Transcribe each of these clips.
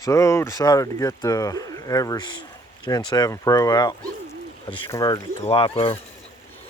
So decided to get the Everest Gen7 Pro out. I just converted it to LiPo.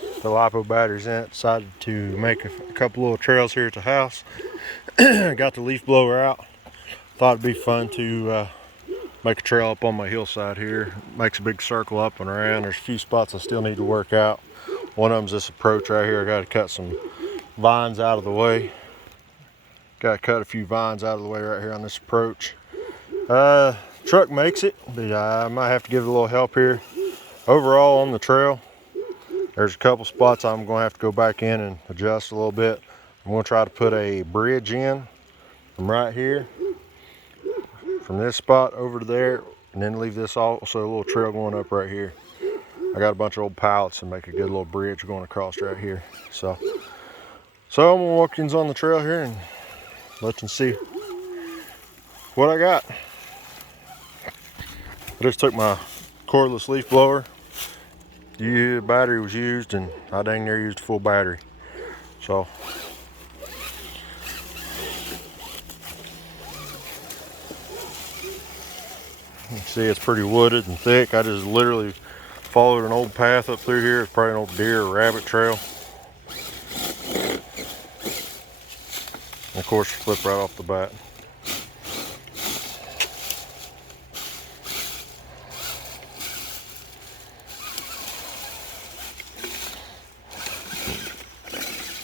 The LiPo batteries in it. Decided to make a couple little trails here at the house. Got the leaf blower out. Thought it'd be fun to make a trail up on my hillside here. Makes a big circle up and around. There's a few spots I still need to work out. One of them's this approach right here. I got to cut some vines out of the way. Got to cut a few vines out of the way right here on this approach. Truck makes it, but I might have to give it a little help here. Overall on the trail, there's a couple spots I'm going to have to go back in and adjust a little bit. I'm going to try to put a bridge in from right here, from this spot over to there, and then leave this also a little trail going up right here. I got a bunch of old pallets and make a good little bridge going across right here. So I'm gonna walk in on the trail here and let you see what I got. I just took my cordless leaf blower. The battery was used and I dang near used a full battery. So you can see it's pretty wooded and thick. I just literally followed an old path up through here. It's probably an old deer or rabbit trail. And of course, flip right off the bat.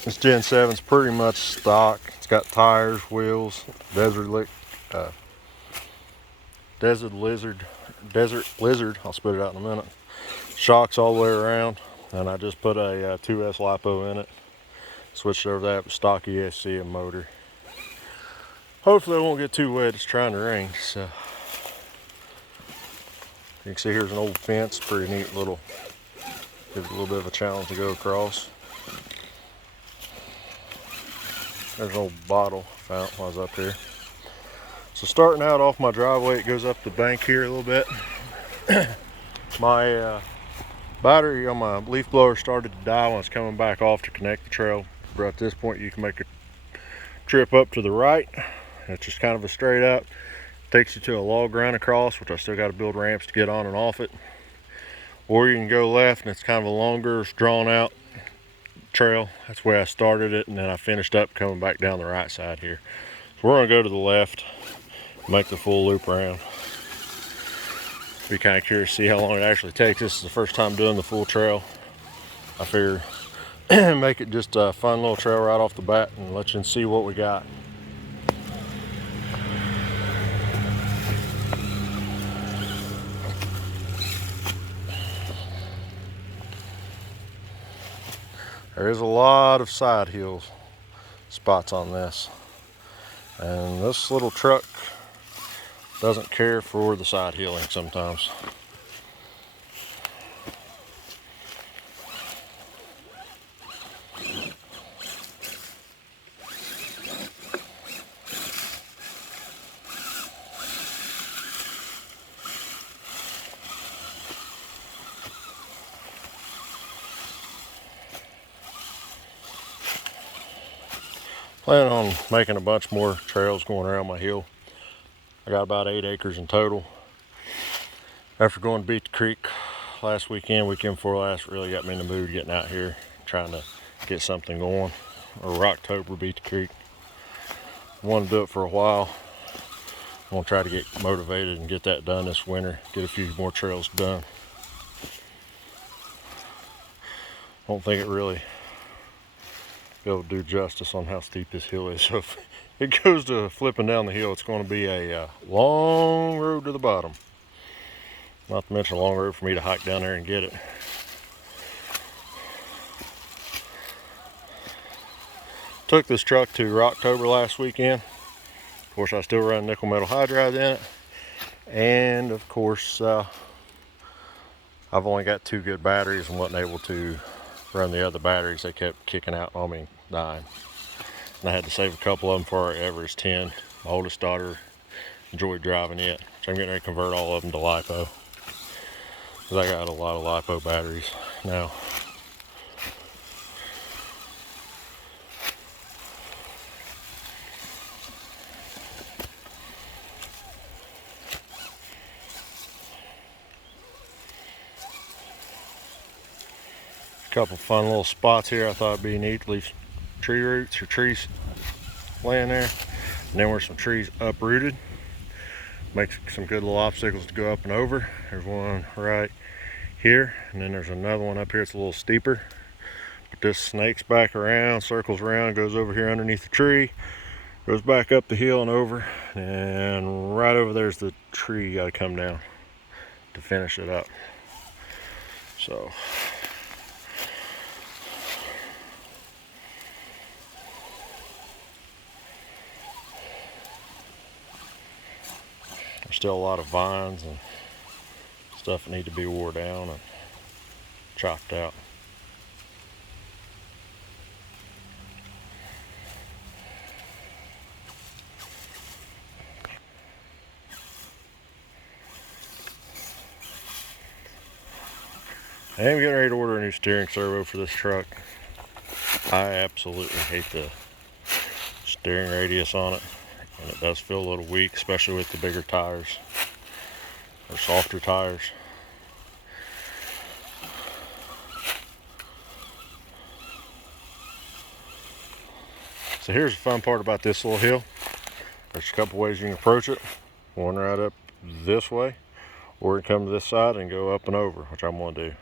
This Gen7's pretty much stock. It's got tires, wheels, desert lizard, I'll spit it out in a minute. Shocks all the way around, and I just put a 2S LiPo in it. Switched over that with stock ESC and motor. Hopefully it won't get too wet. It's trying to rain. So you can see here's an old fence, pretty neat little. Gives it a little bit of a challenge to go across. There's an old bottle I found while I was up here. So starting out off my driveway, it goes up the bank here a little bit. My battery on my leaf blower started to die when I was coming back off to connect the trail. But at this point you can make a trip up to the right. It's just kind of a straight up. Takes you to a log run across, which I still got to build ramps to get on and off it. Or you can go left and it's kind of a longer, drawn out trail. That's where I started it, and then I finished up coming back down the right side here. So we're gonna go to the left, make the full loop around. Be kind of curious to see how long it actually takes. This is the first time doing the full trail. I figure make it just a fun little trail right off the bat and let you see what we got. There is a lot of side hill spots on this, and this little truck doesn't care for the side hilling sometimes. Planning on making a bunch more trails going around my hill. I got about 8 acres in total. After going to Beat the Creek last weekend before last, really got me in the mood getting out here, trying to get something going. Or Rocktober, Beat the Creek. I wanted to do it for a while. I'm gonna try to get motivated and get that done this winter. Get a few more trails done. I don't think it really be able to do justice on how steep this hill is. So if it goes to flipping down the hill, it's going to be a long road to the bottom. Not to mention a long road for me to hike down there and get it. Took this truck to Rocktober last weekend. Of course, I still run nickel metal hydride in it. And of course, I've only got 2 good batteries and wasn't able to run the other batteries. They kept kicking out on me, dying. And I had to save a couple of them for our Everest 10. My oldest daughter enjoyed driving it. So I'm getting ready to convert all of them to LiPo. Because I got a lot of LiPo batteries now. couple fun little spots here I thought it'd be neat. Leave tree roots or trees laying there. And then where some trees uprooted, makes some good little obstacles to go up and over. There's one right here, and then there's another one up here. It's a little steeper, but this snakes back around, circles around, goes over here underneath the tree, goes back up the hill and over, and right over there's the tree you got to come down to finish it up. So there's still a lot of vines and stuff that need to be wore down and chopped out. I am getting ready to order a new steering servo for this truck. I absolutely hate the steering radius on it, and it does feel a little weak, especially with the bigger tires or softer tires. So here's the fun part about this little hill. There's a couple ways you can approach it. One right up this way, or you can come to this side and go up and over, which I'm going to do.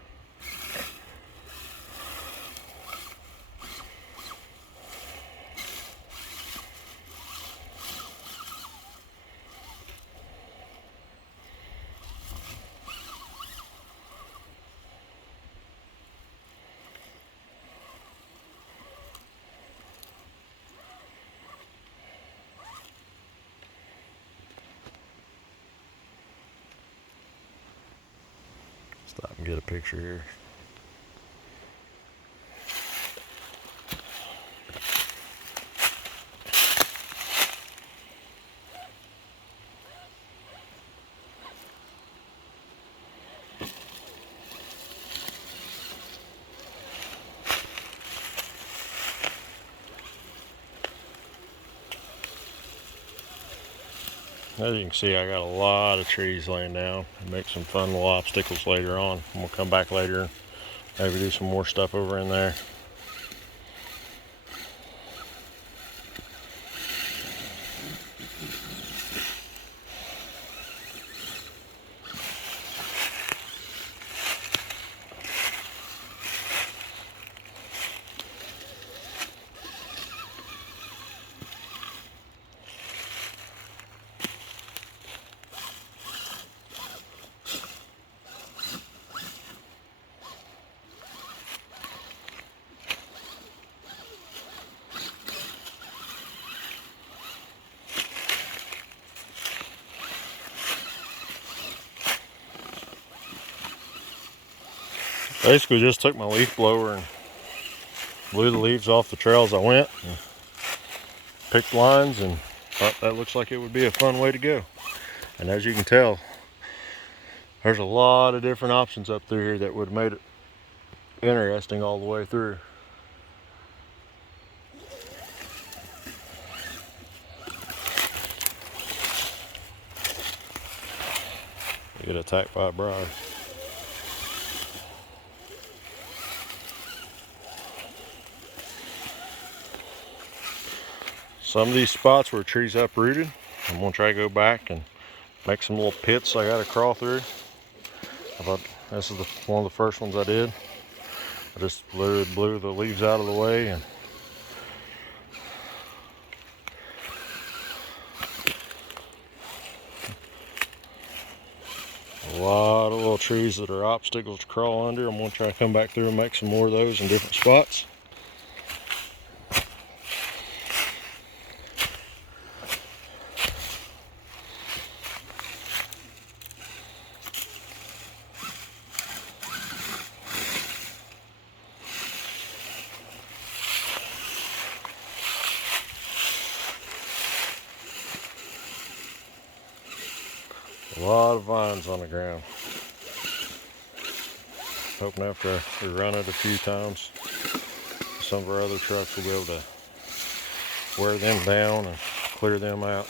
Stop and get a picture here. As you can see, I got a lot of trees laying down. Make some fun little obstacles later on. I'm gonna come back later and maybe do some more stuff over in there. Basically just took my leaf blower and blew the leaves off the trail as I went, and picked lines, and thought that looks like it would be a fun way to go. And as you can tell, there's a lot of different options up through here that would have made it interesting all the way through. You get attacked by a briar. Some of these spots where trees uprooted, I'm gonna try to go back and make some little pits I gotta crawl through. I thought this is one of the first ones I did. I just literally blew the leaves out of the way, and a lot of little trees that are obstacles to crawl under. I'm gonna try to come back through and make some more of those in different spots. A lot of vines on the ground. Hoping after we run it a few times, some of our other trucks will be able to wear them down and clear them out.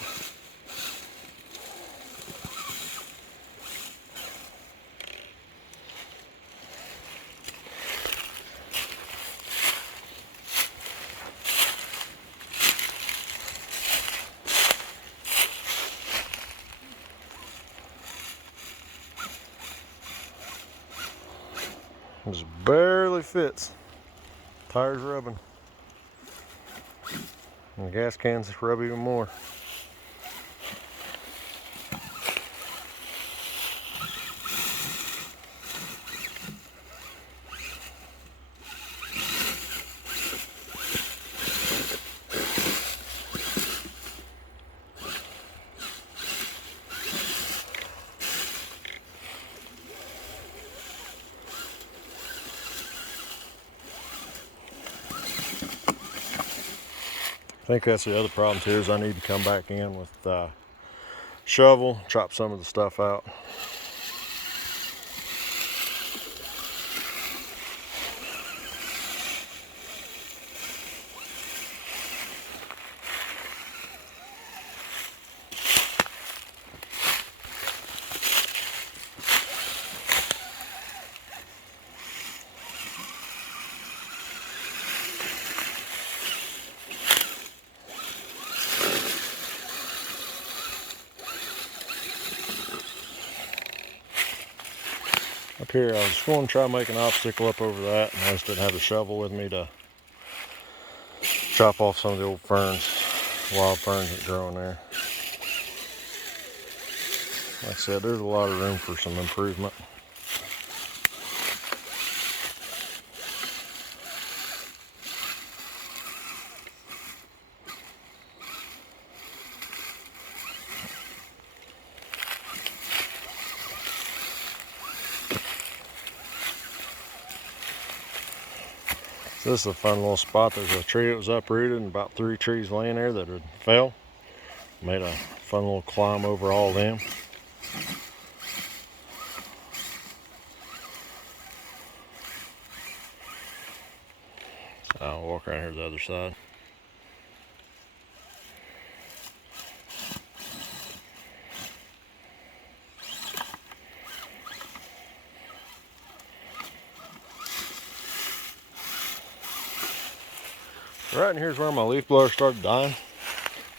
Just barely fits. Tires rubbing. And the gas cans rub even more. I think that's the other problem too, is I need to come back in with shovel, chop some of the stuff out. Up here, I was going to try to make an obstacle up over that, and I just didn't have the shovel with me to chop off some of the old ferns, wild ferns that grow in there. Like I said, there's a lot of room for some improvement. So this is a fun little spot. There's a tree that was uprooted and about 3 trees laying there that had fell. Made a fun little climb over all of them. So I'll walk around here to the other side. Right in here's where my leaf blower started dying.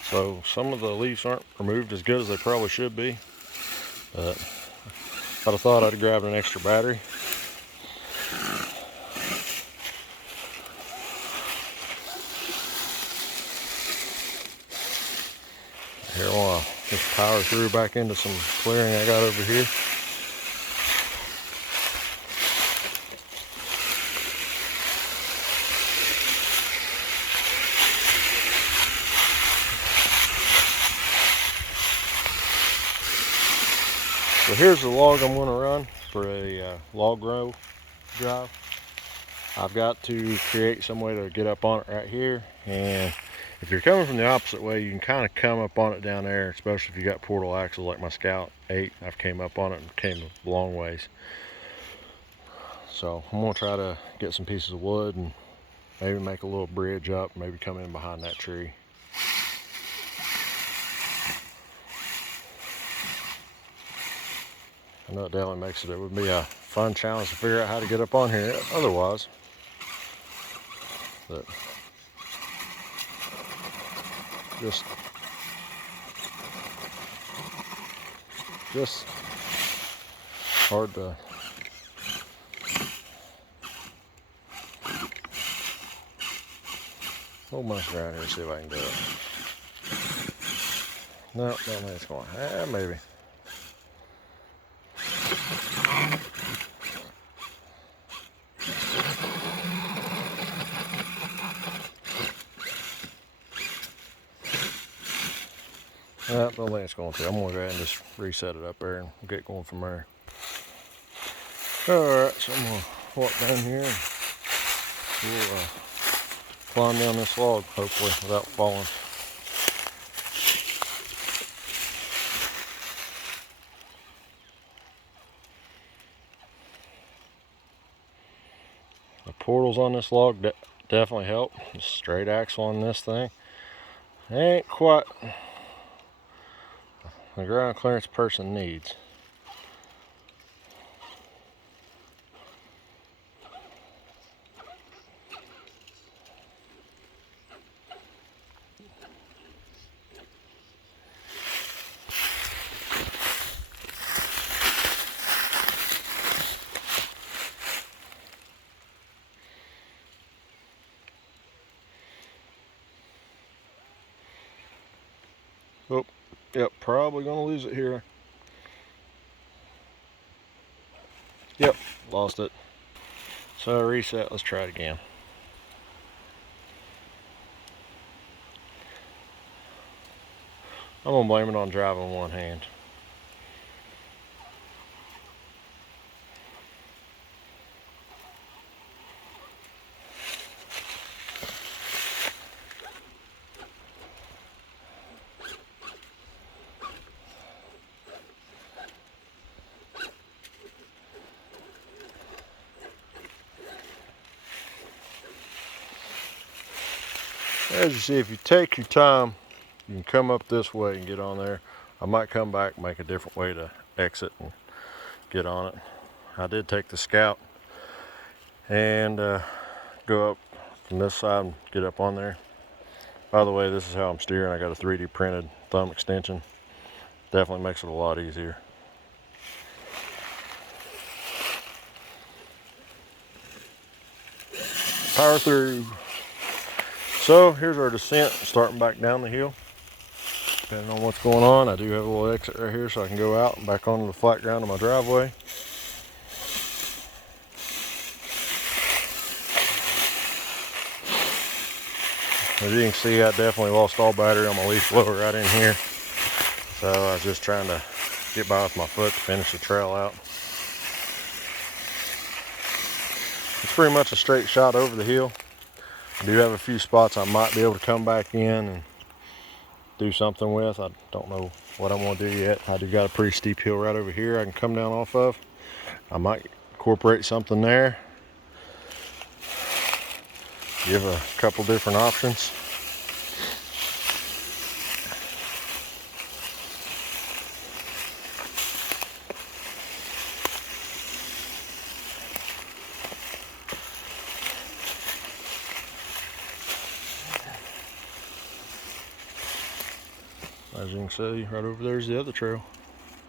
So some of the leaves aren't removed as good as they probably should be. But I'd have thought I'd have grabbed an extra battery. Here I want to just power through back into some clearing I got over here. So here's the log I'm going to run for a log row drive. I've got to create some way to get up on it right here, and if you're coming from the opposite way, you can kind of come up on it down there, especially if you got portal axles like my Scout 8. I've came up on it and came a long ways. So I'm going to try to get some pieces of wood and maybe make a little bridge up, maybe come in behind that tree. I know it definitely makes it would be a fun challenge to figure out how to get up on here otherwise. But just hard to hold my around here, see if I can do it. No, don't think it's going. Maybe. No, don't think it's going to. I'm going to go ahead and just reset it up there and get going from there. Alright, so I'm going to walk down here and we'll climb down this log, hopefully, without falling. The portals on this log definitely help. The straight axle on this thing ain't quite the ground clearance person needs. Yep, probably gonna lose it here. Yep, lost it. So reset, let's try it again. I'm gonna blame it on driving one hand. As you see, if you take your time, you can come up this way and get on there. I might come back and make a different way to exit and get on it. I did take the Scout and go up from this side and get up on there. By the way, this is how I'm steering. I got a 3D printed thumb extension. Definitely makes it a lot easier. Power through. So here's our descent, starting back down the hill. Depending on what's going on, I do have a little exit right here so I can go out and back onto the flat ground of my driveway. As you can see, I definitely lost all battery on my leaf blower right in here. So I was just trying to get by with my foot to finish the trail out. It's pretty much a straight shot over the hill. I do have a few spots I might be able to come back in and do something with. I don't know what I'm going to do yet. I do got a pretty steep hill right over here I can come down off of. I might incorporate something there. Give a couple different options. As you can see, right over there's the other trail,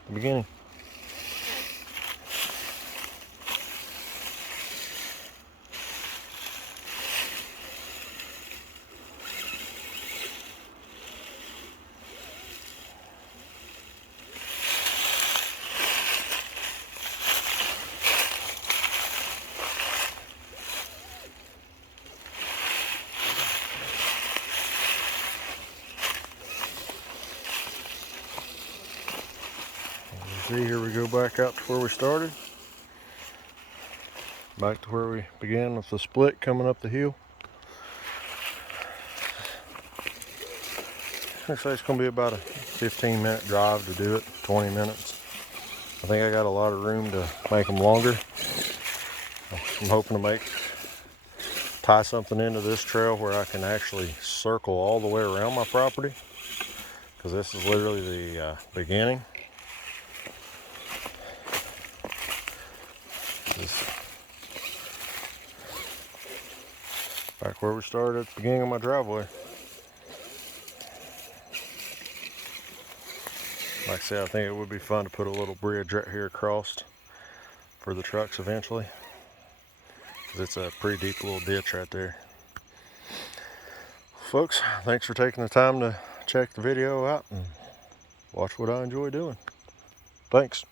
the beginning. See, here we go back out to where we started. Back to where we began with the split coming up the hill. Looks like it's going to be about a 15-minute drive to do it, 20 minutes. I think I got a lot of room to make them longer. I'm hoping to tie something into this trail where I can actually circle all the way around my property, because this is literally the beginning. Back where we started at the beginning of my driveway. Like I said, I think it would be fun to put a little bridge right here across for the trucks eventually, because it's a pretty deep little ditch right there. Folks, thanks for taking the time to check the video out and watch what I enjoy doing. Thanks.